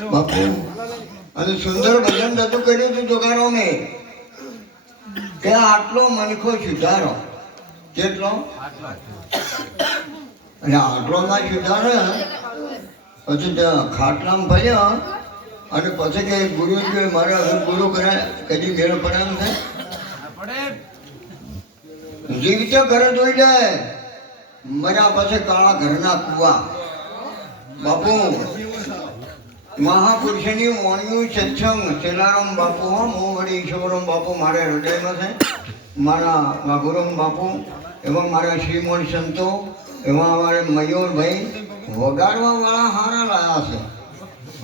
બાપુ અને સુંદર ભજન રજૂ કર્યું હતું જોગારો મેં કે આટલો મનખો સુધારો. કેટલો? અને આટલો માં સુધારે પછી ખાટલામાં ભર્યા અને પછી કે ગુરુ કે મારે ગુરુ કરે, કદી મેળ પડે એમ છે જીવતો ઘરે જોઈ જાય મર્યા પછી કાળા ઘરના કુવા. બાપુ મહાપુરુષની વાણીયું સત્સંગ સેલારામ બાપુ, હો શિવરામ બાપુ, મારે હૃદયમાં છે. મારા વાઘુરમ બાપુ, એવા મારા શ્રીમણ સંતો, એવા અમારે મયુરભાઈ વગાડવા વાળા હારા લાયા છે.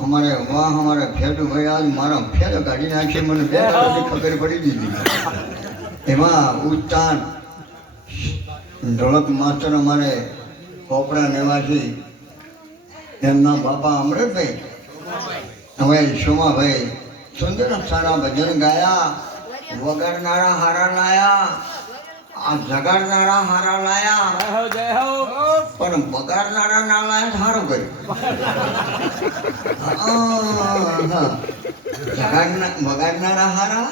અમારે વાહ, અમારે ભાઈ, આજ મારા ફેદ કાઢી નાખશે, મને બે ખબર પડી દીધી. એમાં ઉત્તાન ઢોલક માસ્ટર અમારે કોપડા નેવાથી એમના બાપા અમૃતભાઈ હવે સુમાભાઈ સુંદર સારા ભજન ગાયા વગાડનારા હારા લાયા આ જગાડનારા હારા લાયા. પણ બગાડનારા ના લાયા સારું કર્યું. બગાડનારા હારા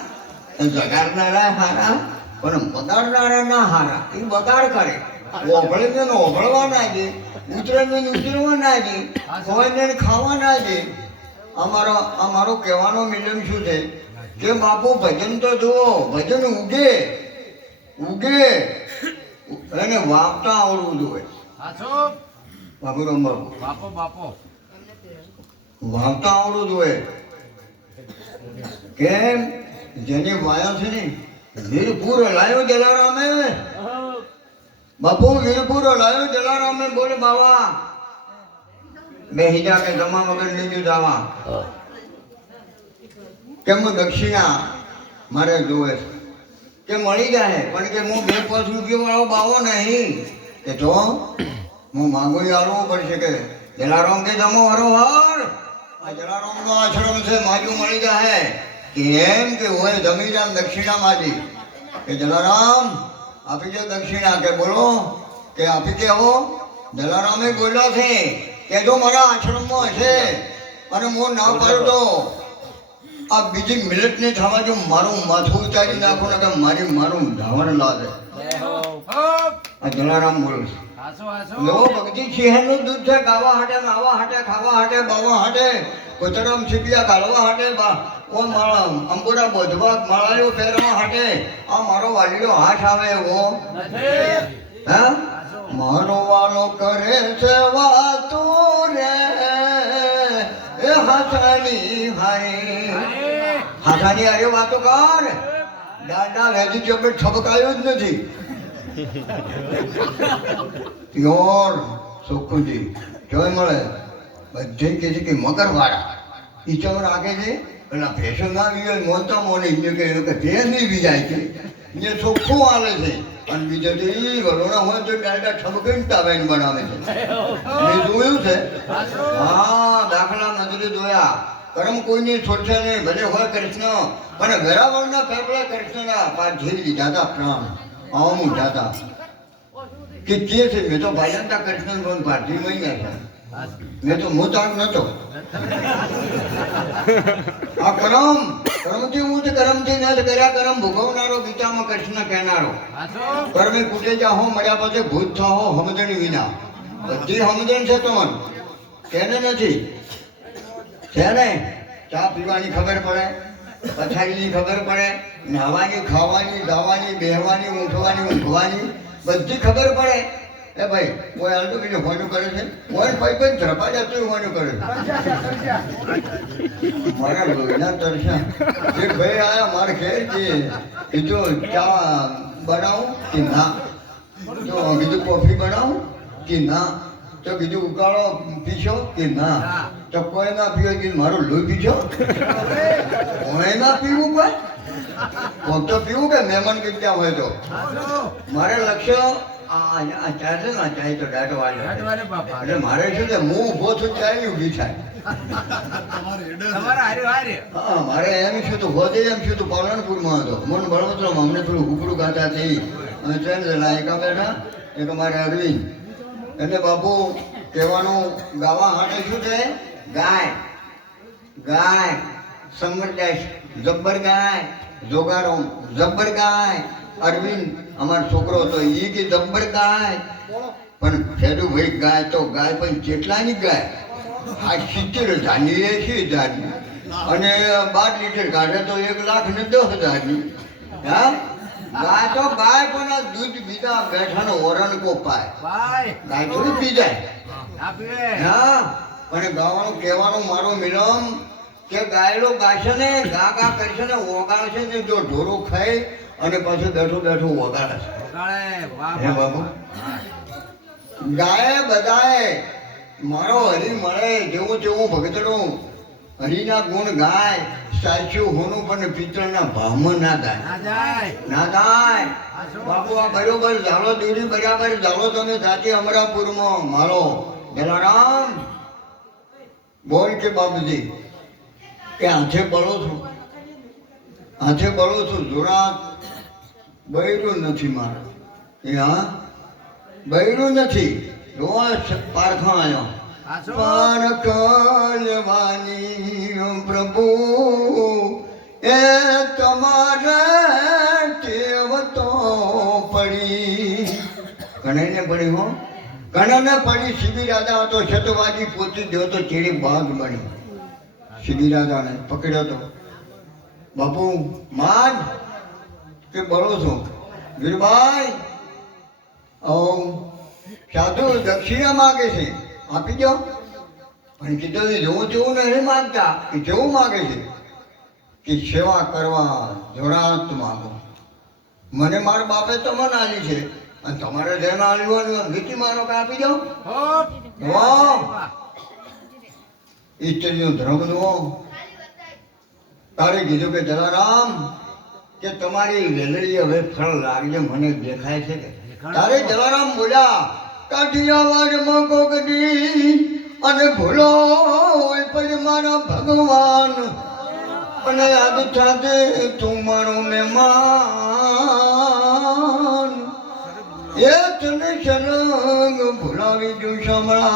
જગાડનારા હારા પણ બગાડનારા ના હારા એ બગાડ કરે. ઓભળે ને ઓભળવા ના દે ઉતરે ને ઉતરવા ના દે ને ખાવા ના દે. અમારો અમારો કહેવાનો મિલન શું છે? કે બાપુ ભજન તો જુઓ ભજન ઉગે. ઉગે. એને વાપતા આવડવું જોઈએ. બાબુરામ બાપુ બાપો. બાપો વાવતા આવડવું જોઈએ. કેમ? જેની વાયા છે ને વીરપુર લાયો જલારામે. બાપુ વીરપુર લાયો જલારામે. બોલે બાવા બેહી હિજા કે જમા વગર લીધું જાવા કેમ દક્ષિણા મારે જોવે છે. કે મળી જાય પણ કે હું બે પાંચ રૂપિયા વાળો બાવો નહીં. કે જો હું માંગુ આલવું પડશે કે જલારામ કે જમો હરોહર આ જલારામ નો આશ્રમ છે માજું મળી જાય કે એમ કે હોય જમી જામ દક્ષિણા માજી કે જલારામ આપી દે દક્ષિણા કે બોલો કે આપી દેવો જલારામે બોલ્યો છે જો મારા આશ્રમમાં હશે અને હું ના પાડતો આ બીજી મિનિટ ને થવા જો મારું માથું ઉતારી નાખો ને કે મારી મારું ધાવણ લાગે. આ જલારામ બોલું છું. હાસો હાસો. લો ભક્તિ સિંહનું દૂધ છે ગાવા હાટે નાવા હાટે ખાવા હાટે બાવા હાટે. કોતરામ છીપિયા કાઢવા હાટે બા ઓ માળા અંબુરા બોધવા માળાયો ફેરવા હાટે. આ મારો વાલીડો હાથ આવે એવો હા? મારો વાલો કરે છે વાતો. હાથાની હાય હાથાની અરે વાતો કર. દાદા વેજી ચોપડે ઠપકાયો જ નથી. પ્યોર સુખુજી. જોઈ મળે. બધે કે છે કે મગરવાળા. ઈ ચમ રાખે છે? પેલા ફેશન ના વિયો મોતા મોને કે એ ભેંસ નહીં બીજાય છે. એ ચોખ્ખું આવે છે. અને બીજો તો વલોણા હોય તો ડાયરેક્ટ ઠપકીને તાવેન બનાવે છે. મેં જોયું છે. હા. નજરે જોયા. કરમ કોઈની છોડશે નહીં. ભલે હોય કૃષ્ણ, પણ વેરાવળના પેપડા કૃષ્ણના પાર ઝીલ લીધા હતા, પ્રાણ. આવું જાતા કે કે છે? મેં તો ભાઈલાંતા કૃષ્ણ ભગવાન પારથી મહિના છે. મેં તો મોતાક નતો. આ કરમ, કરમથી હું જ કરમથી ન કર્યા કરમ ભોગવનારો ગીતામાં કૃષ્ણ કહેનારો. કર્મે કુટે જા હો મળ્યા પછી ભૂત થા હો સમજણ વિના. બધી સમજણ છે તો તેને નથી. છે ને? ચા પીવાની ખબર પડે, પથારીની ખબર પડે નાવાની ખાવાની દાવાની બેહવાની, ઊંઘવાની ઊંઘવાની બધી ખબર પડે. એ ભાઈ, કોઈ હાલતું બીજું હોનું કરે છે? કોઈ ભાઈ, કોઈ ધ્રપા જતું હોનું કરે છે. મારા લોહીના તરસ્યા. એક ભાઈ આયા, મારે ઘેર કે જો ચા બનાવું કે ના? જો બીજું કોફી બનાવું કે ના? તો કીધું ઉકાળો પીશો કે ના? તો કોઈ ના પીવો કે મારું લોહી પીશો કોઈ ના પીવું પણ કોક તો પીવું કે મહેમાન કે ત્યાં હોય તો? મારે લક્ષ્ય આ આ- આ ચા છે ને ચાય તો દાંત વાળો એટલે મારે શું છે હું ઊભો છું ચાય થાય. હા મારે એમ શું તો એમ શું તો પાલનપુરમાં હતો. મન બળવતરામ અમને થોડું ઉપડું ગાતા થઈ અને ત્રણ જણા એકા બેઠા એક મારે અરવિંદ. એટલે બાપુ, કહેવાનું ગાવા હાટે શું છે? ગાય. ગાય. સમરદાસ જબ્બર ગાય. જોગારો જબ્બર ગાય. અરવિંદ, અમારો છોકરો હતો. એ કે જબ્બર ગાય. પણ ફેરું ભાઈ ગાય તો ગાય, પણ કેટલાની ગાય? આ સિત્તેર હજારની એસી હજારની અને બાર લીટર કાઢે તો એક લાખ ને દસ હજારની હા? ગાય તો ગાય પણ દૂધ પીતા બેઠાનો ઓરણ કો પાય ભાઈ ગાય થોડું પી જાય. હા પણ ગાવાનું કહેવાનો મારો મિલમ કે ગાયડો ગાશે ને ગા ગા કરશે ને ઓગાળશે ને જો ઢોરો ખાય અને પાછું બેઠો બેઠો ઓગાળે છે. બાબુ? ગાય બધાએ મારો હરી મળે જેવું જેવું ભગતડું હરિના ગુણ ગાય સાચું હોનું પણ પિત્તળના ભાવમાં ના ગાય. ના થાય ગાય. બાપુ આ બરોબર ઝાલો દૂરી બરાબર ઝાલો તમે જાતિ અમરાપુરમાં મારો. જલારામ બોલ કે બાબુજી કે હાથે બળો છું. હાથે બળો છું જોરાત. બૈરું નથી મારા. એ હા? બૈરું નથી. રોજ પારખા આવ્યો. હાચો પારખલવાની પ્રભુ, એ તમારે ટેવ તો પડી. કણાઈને પડી હો. ઘણાને પડી શિબી રાજા હતો શતવાજી પોતી ગયો તો ચેડી ભાગ બની. શિબી રાજાને પકડ્યો તો. બાપુ, માન, કે બળો છો? વીરભાઈ ઓ સાધુ દક્ષિણા માગે છે. આપી દો. પણ કીધું જેવું તેવું નહીં માગતા. કે જેવું માગે છે કે સેવા કરવા જોડાણ માગો. મને મારા બાપે તો મને આલી છે. અને તમારે જેમ હોય વીટી મારો કે આપી દો? ઈચ્છનીય ધર્મ જુઓ તારે કીધું કે જલારામ કે તમારી વેલડી હવે ફળ લાગજે મને દેખાય છે કે? તારે જલારામ બોલ્યા કાઠિયાવાડમાં કોકડી અને ભૂલો હોય પણ મારા ભગવાન. અને યાદ સાથે તું મારો મહેમાન. એ તને શરંગ ભૂલાવી દઉં સાંભળા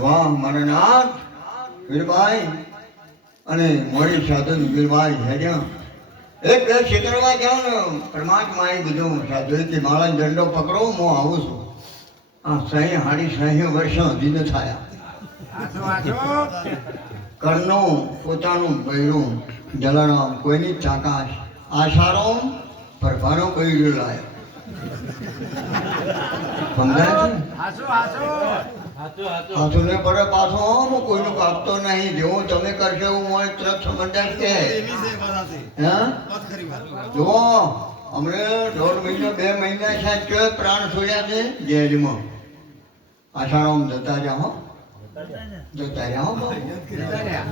વાહ મારા નાથ વીરભાઈ. અને મોડી સાધન વીરભાઈ હેડ્યા. એક ક્ષેત્રમાં જાઉં ને પરમાત્માએ કીધું સાધુ કે મારા ઝંડો પકડો હું આવું છું. આ સહી હાડી સહી વર્ષ ન થયા. કરનું પોતાનું બૈરું જલારામ કોઈની ચાકાશ આશારો પરભારો રહ્યો લાય. સમજાય છે? હાથુને પડે પાછો હું કોઈનું કાપતો નહીં. જેવું તમે કરશો એવું મને તરત સમજાય કે જુઓ હમણે દોઢ મહિનો બે મહિના સાહેબ પ્રાણ છોડ્યા છે? જેલમાં. આષાઢમ જતા રહ્યા જતા રહ્યા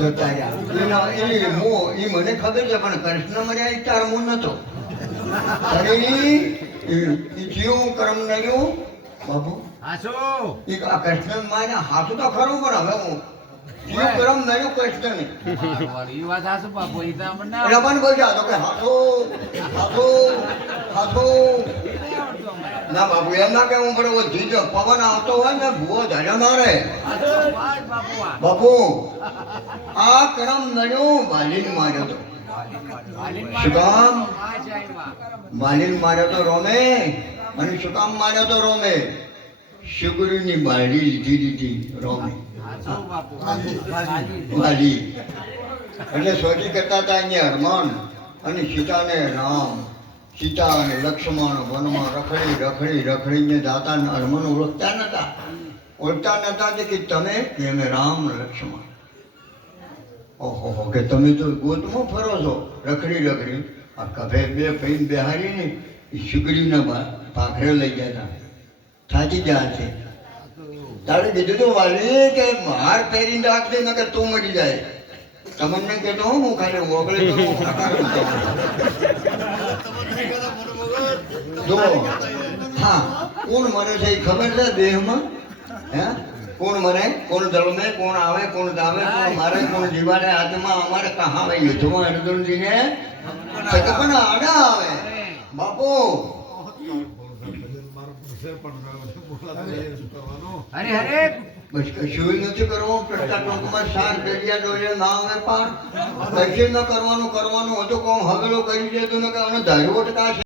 જતા રહ્યા. એ મો- એ મને ખબર છે પણ કૃષ્ણ મને તાર હું નતો. ઈ કર્મ નહીં બાપુ હાચો એક આ કૃષ્ણ માને હાથું તો ખરું પણ હવે હું જીવ કર્મ નર્યું કૃષ્ણ ઈ વાત હાચું બાપુ ઈ તો અમને ના રમણ બોલ્યા તો કે હાથો હાથો હાથો ના બાપુ એમ ના કે હું બરોબર જીજો પવન આવતો હોય ને ભૂવો ધર્યો મારે. બાપુ આ કરમ નડ્યો વાલીન માર્યો તો. શુકામ? માં. વાલીન માર્યો તો રોમે અને સુકામ માર્યો તો રોમે? શુગરીની બાળી લીધી લીધી રોમી. હાચો એટલે સ્વજી કરતા હતા અહીંયા હરમાન અને સીતાને રામ, સીતા અને લક્ષ્મણ, વનમાં રખડી રખડી, રખડીને દાતા હરમન ઓળખતા નતા. ઓળખતા નતા કે તમે કે અમે રામ, લક્ષ્મણ. ઓહો કે તમે તો ગોતમાં ફરો છો. રખડી રખડી. આ કભે બે ફઈને બિહારીને શુગરીના ભાખરે લઈ ગયા હતા. થાકી ગયા છે. તારે કીધું તો વાલી કે હાર પહેરીને રાખજે ન કે તું મરી જાય. તમને કહેતો હું ખાલી થાઉં. જો, હા, કોણ મરે છે એ ખબર છે દેહમાં? હે? કોણ મરે કોણ ધર્મે કોણ આવે? કોણ જાવે કોણ મારે? કોણ જીવાડે? આત્મા અમારે કહા આવે યુદ્ધમાં અર્જુનજીને પણ આડા આવે. બાપુ હરે હરે બસ કશું નથી કરવું. પ્રશ્ન સાર દરિયા ડોલે ના પાર. કરવાનું કરવાનું હતું કોમ હગલો કરી દેતું ને કે ધાર્યો ટકા